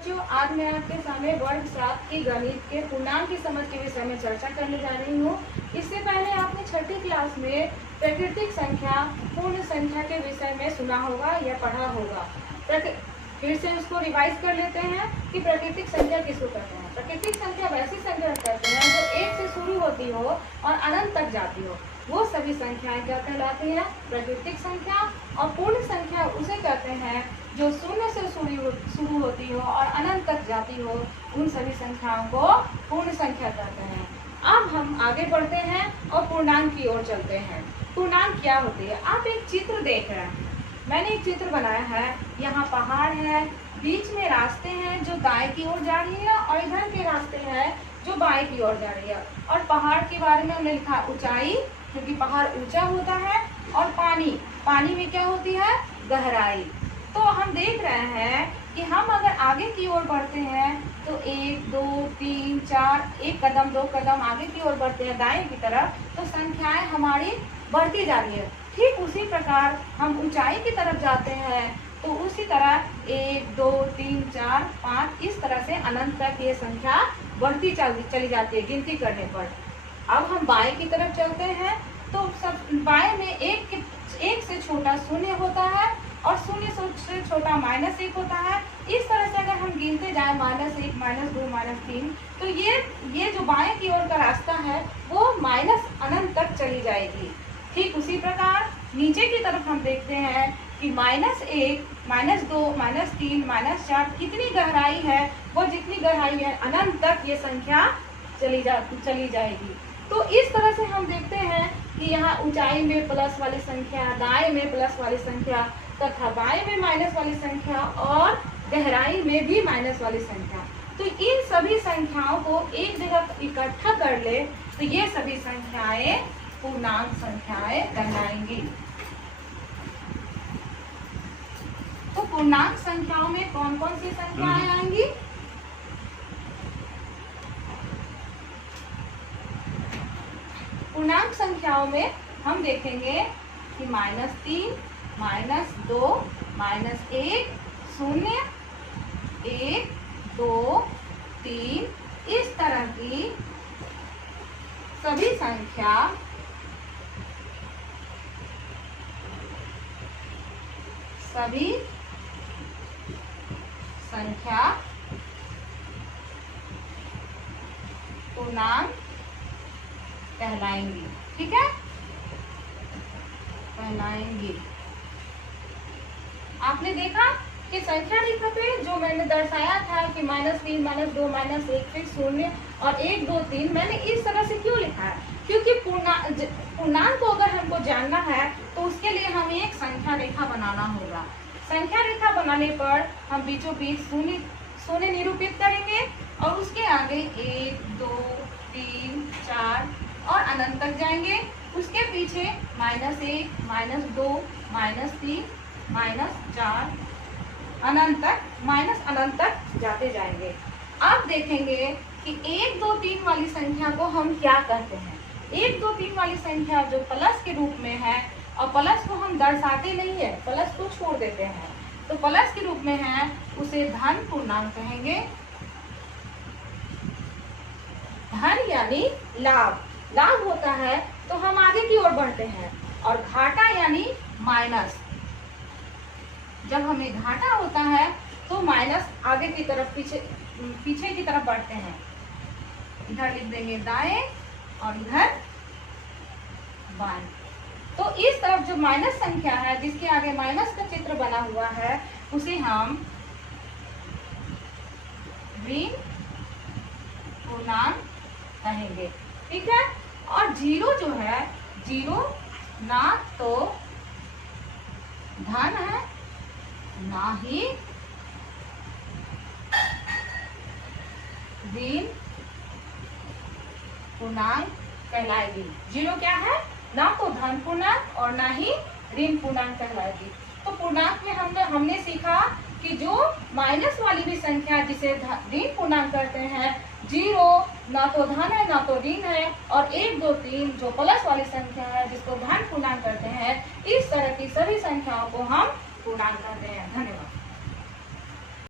बच्चों, आज मैं आपके सामने वर्ग 7 की गणित के पूर्णांक की समझ के विषय में चर्चा करने जा रही हूँ। इससे पहले आपने छठी क्लास में प्राकृतिक संख्या, पूर्ण संख्या के विषय में सुना होगा या पढ़ा होगा। फिर से उसको रिवाइज कर लेते हैं कि प्राकृतिक संख्या किसको कहते हैं। प्राकृतिक संख्या वैसी संख्या कहते हैं जो एक से शुरू होती हो और अनंत तक जाती हो, वो सभी संख्याएं क्या कहलाती हैं? प्राकृतिक संख्या। और पूर्ण संख्या उसे कहते हैं जो शून्य से शुरू होती हो और अनंत तक जाती हो, उन सभी संख्याओं को पूर्ण संख्या कहते हैं। अब हम आगे बढ़ते हैं और पूर्णांक की ओर चलते हैं। पूर्णांक क्या होती है? आप एक चित्र देख रहे हैं, मैंने एक चित्र बनाया है। यहाँ पहाड़ है, बीच में रास्ते हैं जो दाएं की ओर जा रही है और इधर के रास्ते हैं जो बाएं की ओर जा रही है। और पहाड़ के बारे में हमने लिखा ऊंचाई, क्योंकि पहाड़ ऊंचा होता है। और पानी में क्या होती है? गहराई। तो हम देख रहे हैं कि हम अगर आगे की ओर बढ़ते हैं तो 1 2 3 4 1 कदम 2 कदम आगे की ओर बढ़ते हैं दाएं की तरफ, तो संख्याएं हमारी बढ़ती जा रही है। ठीक उसी प्रकार हम ऊंचाई की तरफ जाते हैं तो उसी तरह 1 2 3 4 5 इस तरह से अनंत तक ये संख्या बढ़ती चली जाती है गिनती करने पर। अब हम बाएं की तरफ चलते हैं तो सब बाएं में एक से छोटा शून्य होता है और शून्य से छोटा -1 होता है। इस तरह से अगर हम गिनते जाएं -1 -2 -3, तो ये जो बाएं की ओर का रास्ता है वो माइनस अनंत तक चली जाएगी। ठीक उसी प्रकार नीचे की तरफ हम देखते हैं कि -1 -2 -3 -4 कितनी गहराई है, वो जितनी गहराई है अनंत तक ये संख्या चली जाएगी। तो इस तरह से हम देखते हैं कि यहाँ ऊंचाई में प्लस वाली संख्या, दाएं में प्लस वाली संख्या तथा बाएं में माइनस वाली संख्या और गहराई में भी माइनस वाली संख्या। तो इन सभी संख्याओं को एक जगह इकट्ठा कर ले तो ये सभी संख्याएं पूर्णांक संख्याएं कहलाएंगी। तो पूर्णांक संख्याओं में कौन कौन सी संख्याएं आएंगी? पूर्णांक संख्याओं में हम देखेंगे कि -3 -2 -1 0 1 2 3 इस तरह की सभी संख्या पूर्णांक कहलाएंगी। ठीक है, कहलाएंगी। आपने देखा कि संख्या रेखा पे जो मैंने दर्शाया था कि -3 -2 -1 फिर 0 और 1 2 3, मैंने इस तरह से क्यों लिखा है? क्योंकि पूर्णांक को अगर हमको जानना है तो उसके लिए हमें एक संख्या रेखा बनाना होगा। संख्या रेखा बनाने पर हम बीचों बीच शून्य निरूपित करेंगे और उसके आगे 1 2 3 4 और अनंत तक जाएंगे। उसके पीछे -1 -2 -3 -4 अनंत तक जाते जाएंगे। अब देखेंगे कि 1 2 3 वाली संख्या को हम क्या कहते हैं। 1 2 3 वाली संख्या जो प्लस के रूप में है, और प्लस को हम दर्शाते नहीं है, प्लस को छोड़ देते हैं, तो प्लस के रूप में है, उसे धन पूर्णांक कहेंगे। धन यानी लाभ होता है तो हम आगे की ओर बढ़ते हैं, और घाटा यानी माइनस, जब हमें घाटा होता है तो माइनस आगे की तरफ पीछे की तरफ बढ़ते हैं। इधर लिख देंगे दाएं और इधर बाएं। तो इस तरफ जो माइनस संख्या है जिसके आगे माइनस का चित्र बना हुआ है उसे हम ऋण पूर्णांक कहेंगे। ठीक है, और 0 जो है, 0 ना तो धन है ना ही ऋण पूर्णांक कहलाएगी। 0 क्या है? ना तो धन पूर्णांक और ना ही ऋण पूर्णांक कहलाएगी। तो पूर्णांक में हमने सीखा कि जो माइनस वाली भी संख्या जिसे ऋण पूर्णांक कहते हैं, 0 ना तो धन है ना तो ऋण है, और 1 2 3 जो प्लस वाली संख्या है जिसको धन पूर्णांक कहते हैं, इस तरह की सभी संख्याओं को हम पूर्णांक कहते हैं। धन्यवाद।